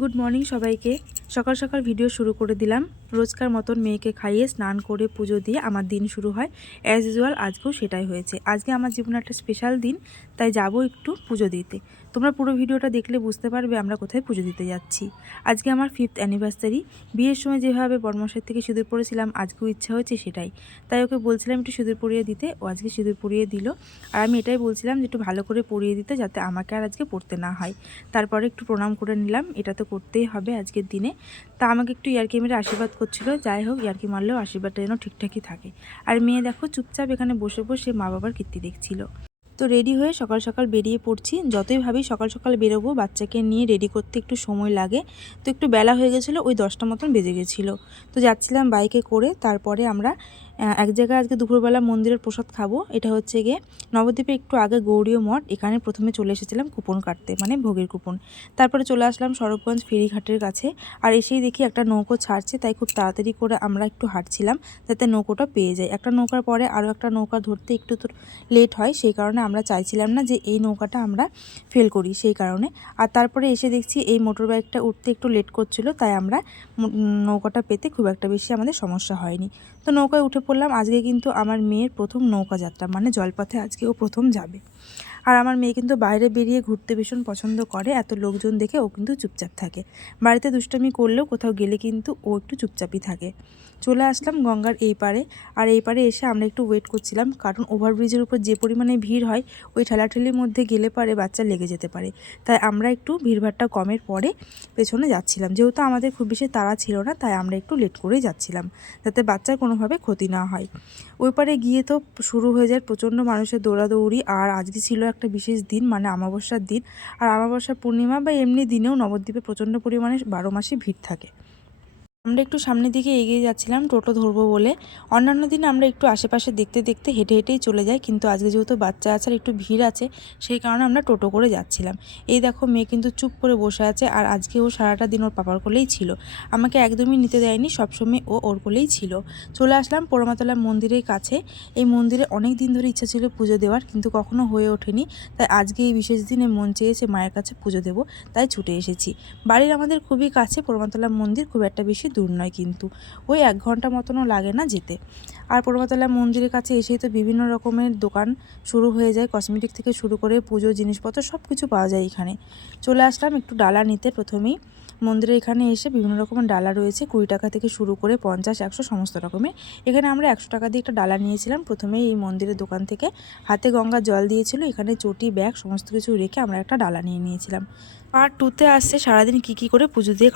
Good morning সবাইকে। সকাল সকাল ভিডিও শুরু করে দিলাম। রোজকার মতন মেয়েকে খাইয়ে স্নান করে পুজো দিয়ে আমার দিন শুরু হয়। অ্যাজ ইউজুয়াল আজকেও সেটাই হয়েছে। আজকে আমার জীবনে একটা স্পেশাল দিন, তাই যাব একটু পুজো দিতে। তোমরা পুরো ভিডিওটা দেখলে বুঝতে পারবে আমরা কোথায় পুজো দিতে যাচ্ছি। আজকে আমার 5th অ্যানিভার্সারি। বিয়ের সময় যেভাবে বর্মশাইয়ের থেকে সিঁদুর পরেছিলাম, আজকেও ইচ্ছা হয়েছে সেটাই। তাই ওকে বলছিলাম একটু সিঁদুর পরিয়ে দিতে, ও আজকে সিঁদুর পরিয়ে দিল। আর আমি এটাই বলছিলাম যে একটু ভালো করে পরিয়ে দিতে, যাতে আমাকে আর আজকে পড়তে না হয়। তারপরে একটু প্রণাম করে নিলাম, এটা তো করতেই হবে আজকের দিনে। তা আমাকে একটু ইয়ার্কি মেরে আশীর্বাদ করছিল। যাই হোক, ইয়ার্কি মারলেও আশীর্বাদটা যেন ঠিকঠাকই থাকে। আর মেয়ে দেখো চুপচাপ এখানে বসে বসে মা বাবার কীর্তি দেখছিল। তো রেডি হয়ে সকাল সকাল বেরিয়ে পড়ছি। যতই ভাবি সকাল সকাল বেরোবো, বাচ্চাকে নিয়ে রেডি করতে একটু সময় লাগে। তো একটু বেলা হয়ে গেছিলো, ওই 10টা মতন বেজে গেছিলো। তো যাচ্ছিলাম বাইকে করে। তারপরে আমরা এক জায়গায় আজকে দুপুরবেলা মন্দিরের প্রসাদ খাবো। এটা হচ্ছে গিয়ে নবদ্বীপে একটু আগে গৌরীয় মঠ। এখানে প্রথমে চলে এসেছিলাম কুপন কাটতে, মানে ভোগের কুপন। তারপরে চলে আসলাম সড়কগঞ্জ ফেরিঘাটের কাছে। আর এসেই দেখি একটা নৌকো ছাড়ছে, তাই খুব তাড়াতাড়ি করে আমরা একটু হাঁটছিলাম যাতে নৌকোটা পেয়ে যাই। একটা নৌকার পরে আরও একটা নৌকা ধরতে একটু তো লেট হয়, সেই কারণে আমরা চাইছিলাম না যে এই নৌকাটা আমরা ফেল করি, সেই কারণে। আর তারপরে এসে দেখছি এই মোটর বাইকটা উঠতে একটু লেট করছিল, তাই আমরা নৌকাটা পেতে খুব একটা বেশি আমাদের সমস্যা হয়নি। তো নৌকায় উঠে পড়লাম। আজকে কিন্তু আমার মেয়ের প্রথম নৌকা যাত্রা, মানে জলপথে আজকে ও প্রথম যাবে। আর আমার মেয়ে কিন্তু বাইরে বেরিয়ে ঘুরতে ভীষণ পছন্দ করে। এত লোকজন দেখে ও কিন্তু চুপচাপ থাকে। বাড়িতে দুষ্টামি করলেও কোথাও গেলে কিন্তু ও একটু চুপচাপই থাকে। চলে আসলাম গঙ্গার এই পারে। আর এই পারে এসে আমরা একটু ওয়েট করছিলাম, কারণ ওভারব্রিজের উপর যে পরিমাণে ভিড় হয়, ওই ঠেলাঠেলির মধ্যে গেলে পারে বাচ্চা লেগে যেতে পারে। তাই আমরা একটু ভিড়ভাড়টা কমের পরে পেছনে যাচ্ছিলাম। যেহেতু আমাদের খুব বেশি তাড়া ছিল না, তাই আমরা একটু লেট করেই যাচ্ছিলাম, যাতে বাচ্চার কোনোভাবে ক্ষতি না হয়। ওই পারে গিয়ে তো শুরু হয়ে যায় প্রচণ্ড মানুষের দৌড়াদৌড়ি। আর আজকে ছিল একটা বিশেষ দিন, মানে অমাবস্যার দিন। আর অমাবস্যার পূর্ণিমা বা এমনি দিনেও নবদ্বীপে প্রচণ্ড পরিমাণে 12 মাসই ভিড় থাকে। আমরা একটু সামনের দিকে এগিয়ে যাচ্ছিলাম টোটো ধরবো বলে। অন্যান্য দিন আমরা একটু আশেপাশে দেখতে দেখতে হেঁটে হেঁটেই চলে যাই, কিন্তু আজকে যেহেতু বাচ্চা আছে আর একটু ভিড় আছে, সেই কারণে আমরা টোটো করে যাচ্ছিলাম। এই দেখো মেয়ে কিন্তু চুপ করে বসে আছে। আর আজকে ও সারাটা দিন ওর পাপার কোলেই ছিল, আমাকে একদমই নিতে দেয়নি, সবসময় ও ওর কোলেই ছিল। চলে আসলাম পোড়ামাতলা মন্দিরের কাছে। এই মন্দিরে অনেক দিন ধরে ইচ্ছা ছিল পুজো দেওয়ার, কিন্তু কখনো হয়ে ওঠেনি। তাই আজকে এই বিশেষ দিনে মন চেয়েছে মায়ের কাছে পুজো দেবো, তাই ছুটে এসেছি। বাড়ির আমাদের খুবই কাছে পোড়ামাতলা মন্দির, খুব একটা বেশি দূর নয়, কিন্তু ওই 1 ঘন্টা মতনও লাগে না যেতে। আর পোড়ামাতলা মন্দিরের কাছে এসেই তো বিভিন্ন রকমের দোকান শুরু হয়ে যায়, কসমেটিক থেকে শুরু করে পুজোর জিনিসপত্র সব কিছু পাওয়া যায় এখানে। চলে আসলাম একটু ডালা নিতে। প্রথমেই মন্দিরে এখানে এসে বিভিন্ন রকমের ডালা রয়েছে, 20 টাকা থেকে শুরু করে 50, 100 সমস্ত রকমের। এখানে আমরা 100 টাকা দিয়ে একটা ডালা নিয়েছিলাম। প্রথমেই এই মন্দিরের দোকান থেকে হাতে গঙ্গা জল দিয়েছিল, এখানে চটি ব্যাগ সমস্ত কিছু রেখে আমরা একটা ডালা নিয়ে নিয়েছিলাম। পার্ট 2-তে আসছে সারাদিন কী কী করে পুজো দিয়ে